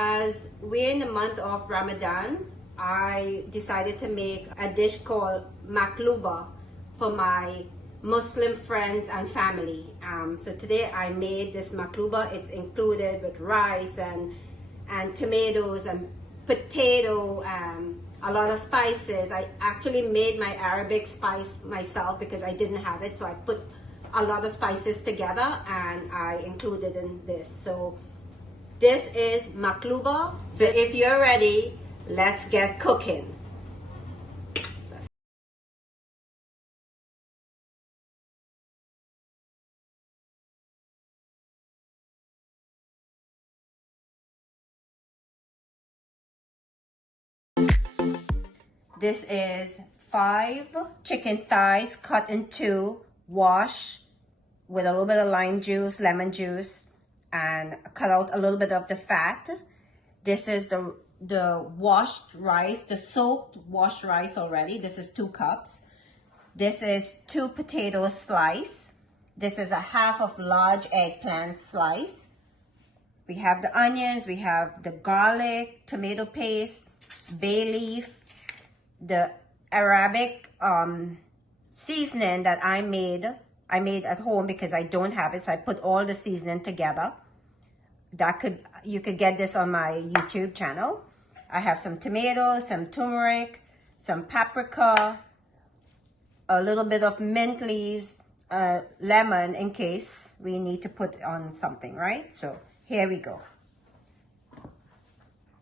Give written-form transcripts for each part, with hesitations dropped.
As we're in the month of Ramadan, I decided to make a dish called Makluba for my Muslim friends and family. So today I made this Makluba. It's included with rice and tomatoes and potato, a lot of spices. I actually made my Arabic spice myself because I didn't have it, so I put a lot of spices together and I included in this. So this is Makluba. So if you're ready, let's get cooking. This is 5 chicken thighs cut in 2, washed with a little bit of lime juice, lemon juice, and cut out a little bit of the fat. This is the washed rice, the soaked washed rice already. This is 2 cups. This is 2 potatoes sliced. This is a half of large eggplant slice. We have the onions, we have the garlic, tomato paste, bay leaf, the Arabic seasoning that I made at home because I don't have it, so I put all the seasoning together. You could get this on my YouTube channel. I have some tomatoes, some turmeric, some paprika, a little bit of mint leaves, lemon in case we need to put on something, right? So here we go.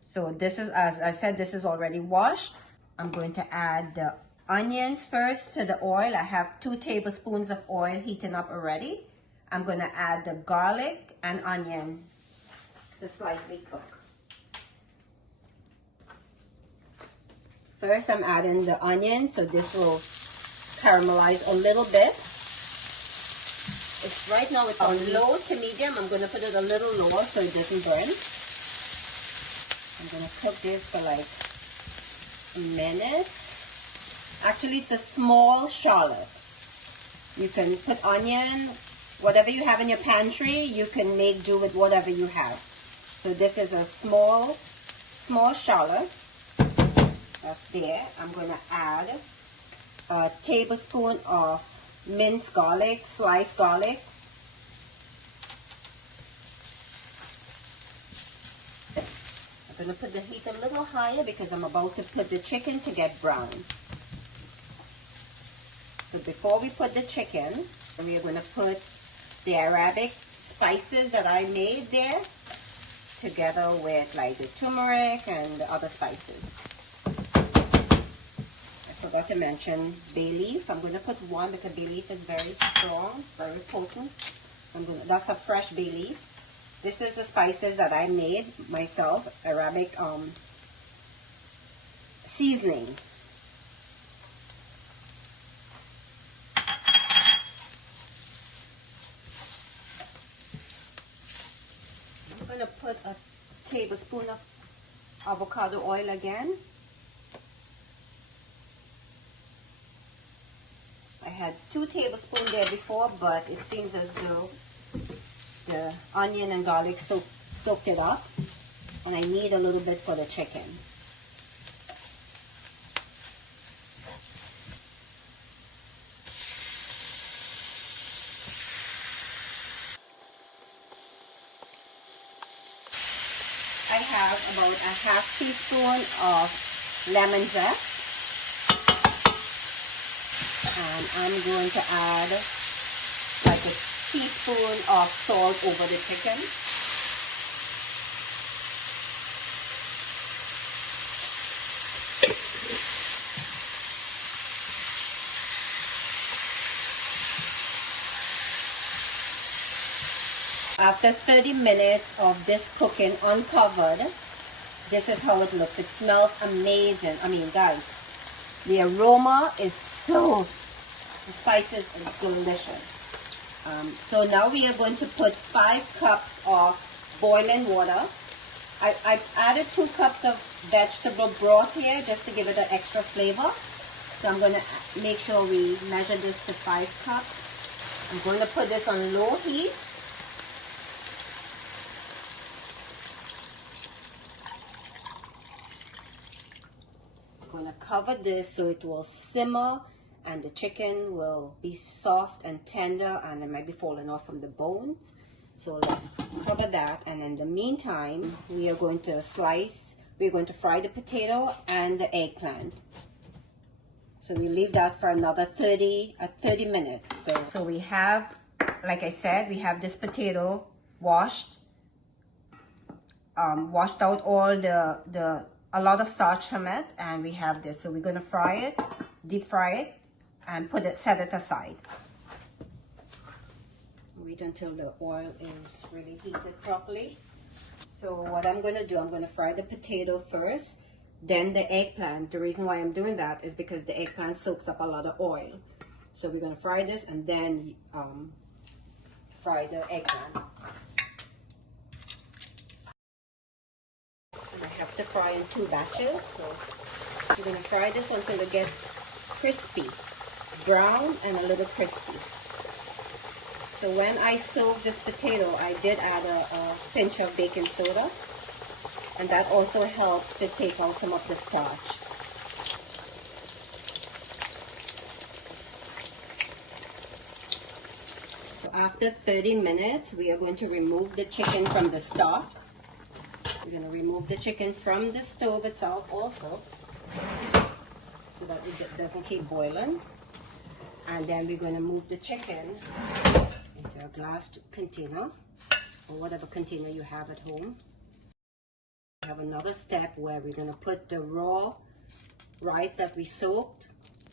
So this is, as I said, this is already washed. I'm going to add the onions first to the oil. I have 2 tablespoons of oil heating up already. I'm going to add the garlic and onion to slightly cook. First, I'm adding the onion, so this will caramelize a little bit. Right now it's on low to medium. I'm going to put it a little lower so it doesn't burn. I'm going to cook this for like a minute. Actually, it's a small shallot. You can put onion, whatever you have in your pantry, you can make do with whatever you have. So this is a small shallot. That's there. I'm going to add a tablespoon of minced garlic, sliced garlic. I'm going to put the heat a little higher because I'm about to put the chicken to get brown. So before we put the chicken, we are going to put the Arabic spices that I made there together with like the turmeric and the other spices. I forgot to mention bay leaf. I'm going to put 1 because bay leaf is very strong, very potent. So that's a fresh bay leaf. This is the spices that I made myself, Arabic seasoning. I'm going to put a tablespoon of avocado oil again. I had 2 tablespoons there before, but it seems as though the onion and garlic soaked it up, and I need a little bit for the chicken. I have about a ½ teaspoon of lemon zest, and I'm going to add like a teaspoon of salt over the chicken. After 30 minutes of this cooking uncovered, this is how it looks. It smells amazing. I mean, guys, the aroma is the spices are delicious. So now we are going to put 5 cups of boiling water. I added 2 cups of vegetable broth here just to give it an extra flavor. So I'm going to make sure we measure this to 5 cups. I'm going to put this on low heat. going to cover this so it will simmer and the chicken will be soft and tender, and it might be falling off from the bones. So let's cover that, and in the meantime, we are going to fry the potato and the eggplant. So we leave that for another 30 minutes. So we have, like I said, we have this potato washed out all a lot of starch from it, and we have this. So we're going to fry it, deep fry it, and set it aside. Wait until the oil is really heated properly. So what I'm going to do, I'm going to fry the potato first, then the eggplant. The reason why I'm doing that is because the eggplant soaks up a lot of oil. So we're going to fry this and then fry the eggplant. And I have to fry in 2 batches. So we're going to fry this until it gets crispy, brown and a little crispy. So when I soaked this potato, I did add a pinch of baking soda, and that also helps to take out some of the starch. So after 30 minutes, we are going to remove the chicken from the stock. We're going to remove the chicken from the stove itself also, so that it doesn't keep boiling. And then we're going to move the chicken into a glass container, or whatever container you have at home. We have another step where we're going to put the raw rice that we soaked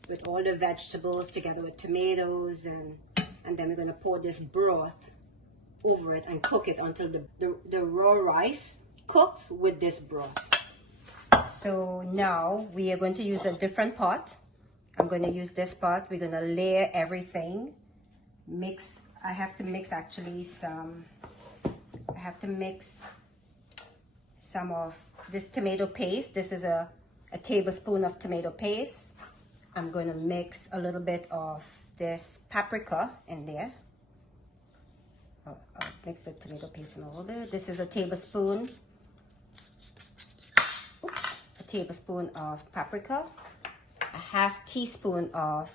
with all the vegetables together with tomatoes, and then we're going to pour this broth over it and cook it until the raw rice cooks with this broth. So now we are going to use a different pot. I'm going to use this pot. We're going to layer everything. I have to mix some of this tomato paste. This is a tablespoon of tomato paste. I'm going to mix a little bit of this paprika in there. I'll mix the tomato paste in a little bit. This is a tablespoon of paprika, a half teaspoon of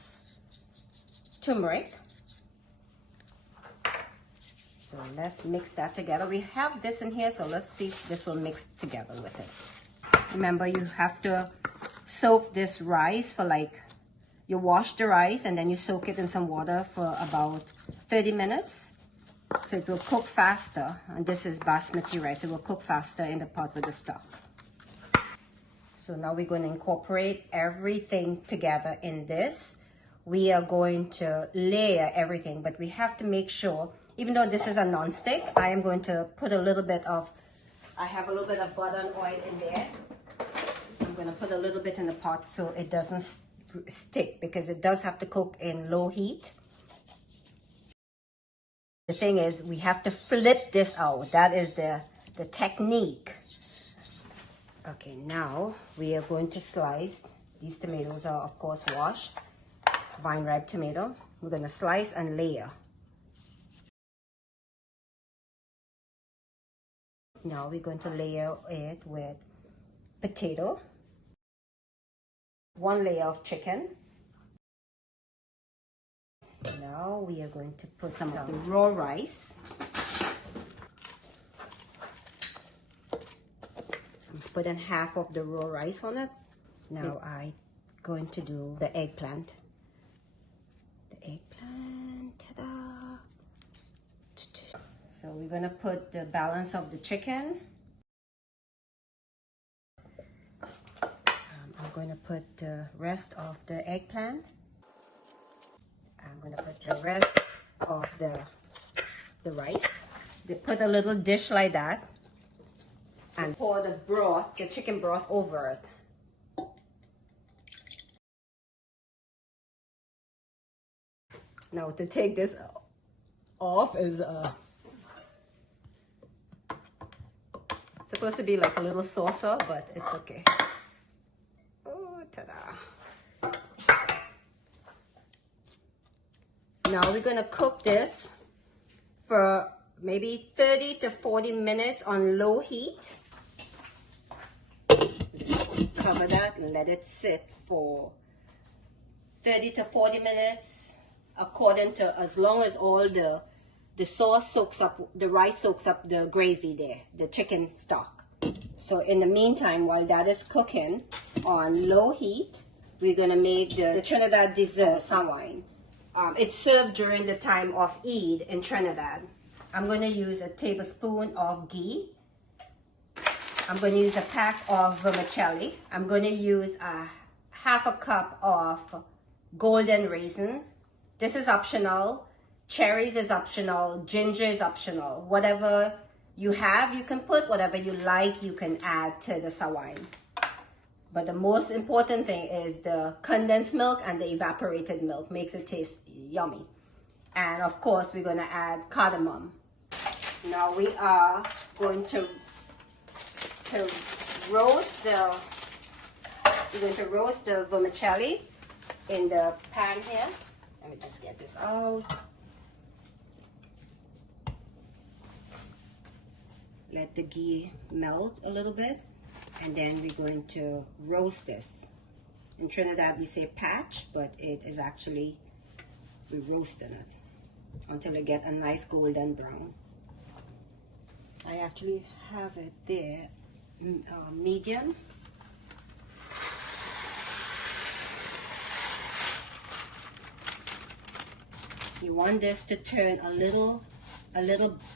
turmeric. So let's mix that together. We have this in here, so let's see if this will mix together with it. Remember, you have to soak this rice for you wash the rice and then you soak it in some water for about 30 minutes. So it will cook faster. And this is basmati rice. It will cook faster in the pot with the stock. So now we're going to incorporate everything together in this. We are going to layer everything, but we have to make sure, even though this is a non-stick, I am going to put a little bit of, I have a little bit of butter and oil in there. I'm going to put a little bit in the pot so it doesn't stick, because it does have to cook in low heat. The thing is, we have to flip this out. That is the technique. Okay, now we are going to slice. These tomatoes are, of course, washed. Vine ripe tomato. We're going to slice and layer. Now we're going to layer it with potato, 1 layer of chicken. Now we are going to put some of the raw rice. I'm putting half of the raw rice on it. Now I'm going to do the eggplant. The eggplant, ta-da! So we're going to put the balance of the chicken. I'm going to put the rest of the eggplant. I'm going to put the rest of the rice. They put a little dish like that and pour the broth, the chicken broth, over it. Now to take this off is supposed to be like a little saucer, but it's okay. Oh, ta-da! Now we're going to cook this for maybe 30 to 40 minutes on low heat. Cover cover that and let it sit for 30 to 40 minutes, according to, as long as all the sauce soaks up, the rice soaks up the gravy there, the chicken stock. So in the meantime, while that is cooking on low heat, we're gonna make the Trinidad dessert sawine. It's served during the time of Eid in Trinidad. I'm gonna use a tablespoon of ghee. I'm gonna use a pack of vermicelli. I'm gonna use a half a cup of golden raisins. This is optional. Cherries is optional. Ginger is optional. Whatever you have, you can put. Whatever you like, you can add to the sawine. But the most important thing is the condensed milk and the evaporated milk. Makes it taste yummy. And of course, we're gonna add cardamom. Now we are going to roast the vermicelli in the pan here. Let me just get this out. Let the ghee melt a little bit, and then we're going to roast this. In Trinidad we say patch, but it is actually, we're roasting it until it get a nice golden brown. I actually have it there, medium. You want this to turn a little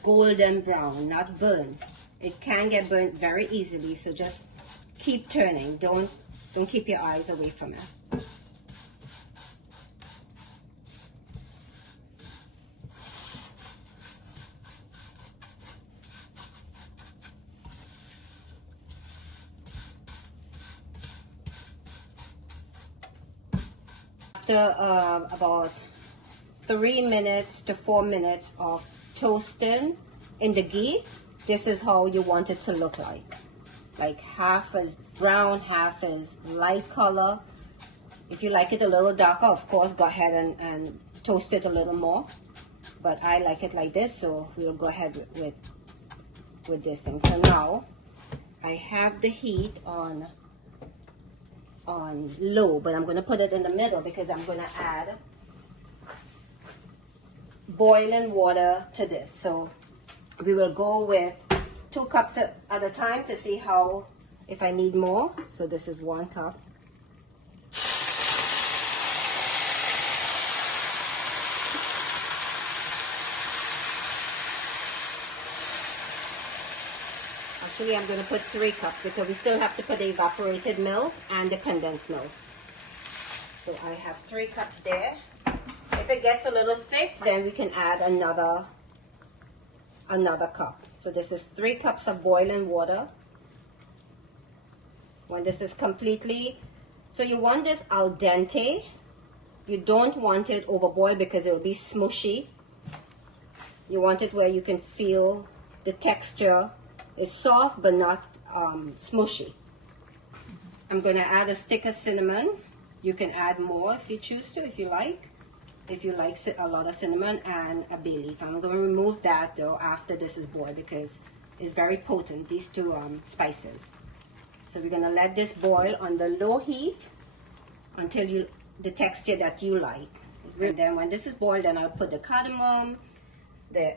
golden brown, not burn. It can get burnt very easily, so just keep turning. Don't keep your eyes away from it. After about 3 minutes to 4 minutes of toasting in the ghee, this is how you want it to look like half as brown, half as light color. If you like it a little darker, of course, go ahead and toast it a little more, but I like it like this, so we'll go ahead with this thing. So now I have the heat on low, but I'm going to put it in the middle because I'm going to add boiling water to this. So we will go with 2 cups at a time to see how, if I need more. So this is 1 cup. Actually, I'm going to put 3 cups because we still have to put the evaporated milk and the condensed milk. So I have 3 cups there. If it gets a little thick, then we can add another cup. So this is 3 cups of boiling water. When this is completely, so you want this al dente. You don't want it overboiled because it will be smushy. You want it where you can feel the texture is soft but not smushy. I'm going to add a stick of cinnamon. You can add more if you choose to, if you like. If you like a lot of cinnamon, and a bay leaf. I'm going to remove that though after this is boiled because it's very potent, these 2 spices. So we're going to let this boil on the low heat until the texture that you like. And then when this is boiled, then I'll put the cardamom, the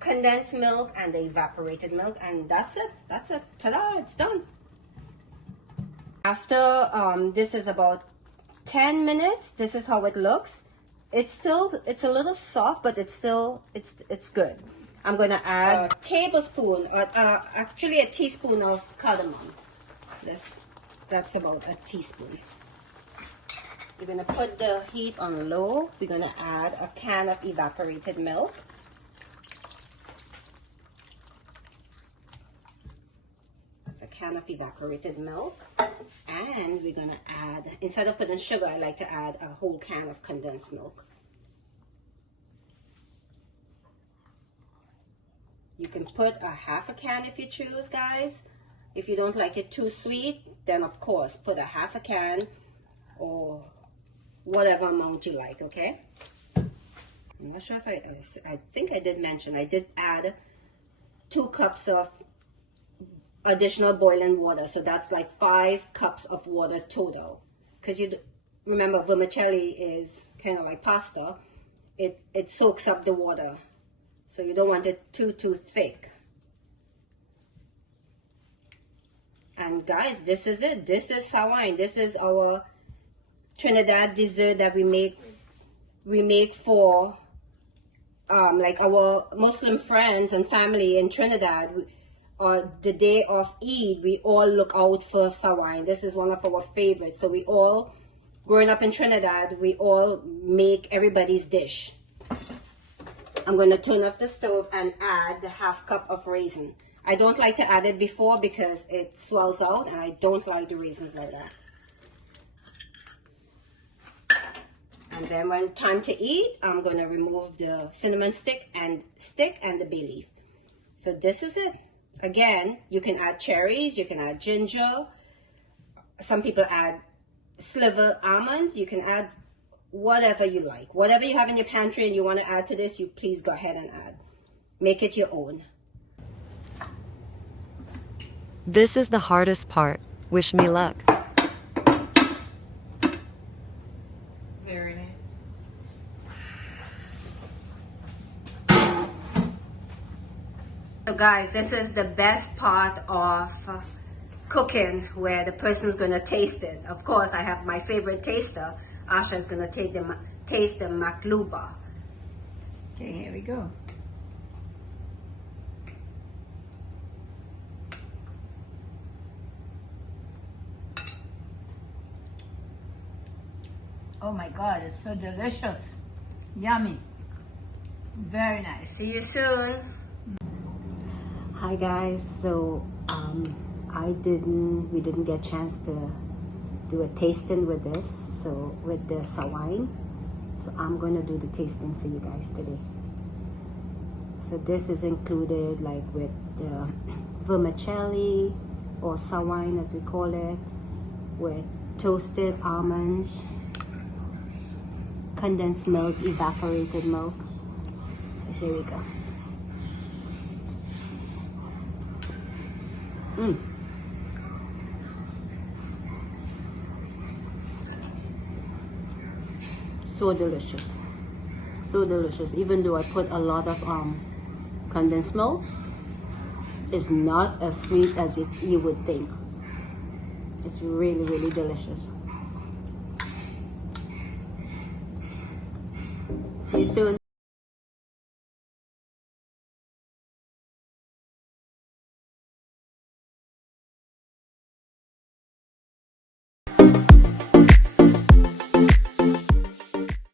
condensed milk, and the evaporated milk, and that's it. That's it. Ta-da! It's done. After this is about 10 minutes, this is how it looks. It's a little soft, but it's good. I'm gonna add a tablespoon, actually a teaspoon of cardamom. That's about a teaspoon. We're gonna put the heat on low. We're gonna add a can of evaporated milk. That's a can of evaporated milk. And we're gonna add, instead of putting sugar, I like to add a whole can of condensed milk. You can put a half a can if you choose, guys. If you don't like it too sweet, then of course put a half a can or whatever amount you like, okay? I'm not sure if I think I did mention, I did add 2 cups of additional boiling water. So that's like 5 cups of water total. Because you remember, vermicelli is kind of like pasta. It soaks up the water. So you don't want it too thick. And guys, this is it. This is sawine. This is our Trinidad dessert that we make for like our Muslim friends and family in Trinidad. The day of Eid, we all look out for sawine. This is one of our favorites. So we all, growing up in Trinidad, we all make everybody's dish. I'm going to turn off the stove and add the 1/2 cup of raisin. I don't like to add it before because it swells out, and I don't like the raisins like that. And then when time to eat, I'm going to remove the cinnamon stick and the bay leaf. So this is it. Again, you can add cherries, you can add ginger. Some people add sliver almonds. You can add whatever you like. Whatever you have in your pantry and you want to add to this, you please go ahead and add. Make it your own. This is the hardest part. Wish me luck. Very nice. So guys, this is the best part of cooking, where the person's going to taste it. Of course, I have my favorite taster. Asha is going to taste the makluba. Okay, here we go. Oh my God, it's so delicious. Yummy. Very nice. See you soon. Hi guys, so we didn't get a chance to do a tasting with this, so with the sawine. So I'm gonna do the tasting for you guys today. So this is included like with the vermicelli, or sawine as we call it, with toasted almonds, condensed milk, evaporated milk. So here we go. So delicious, so delicious. Even though I put a lot of condensed milk, it's not as sweet as you would think. It's really, really delicious. See you soon.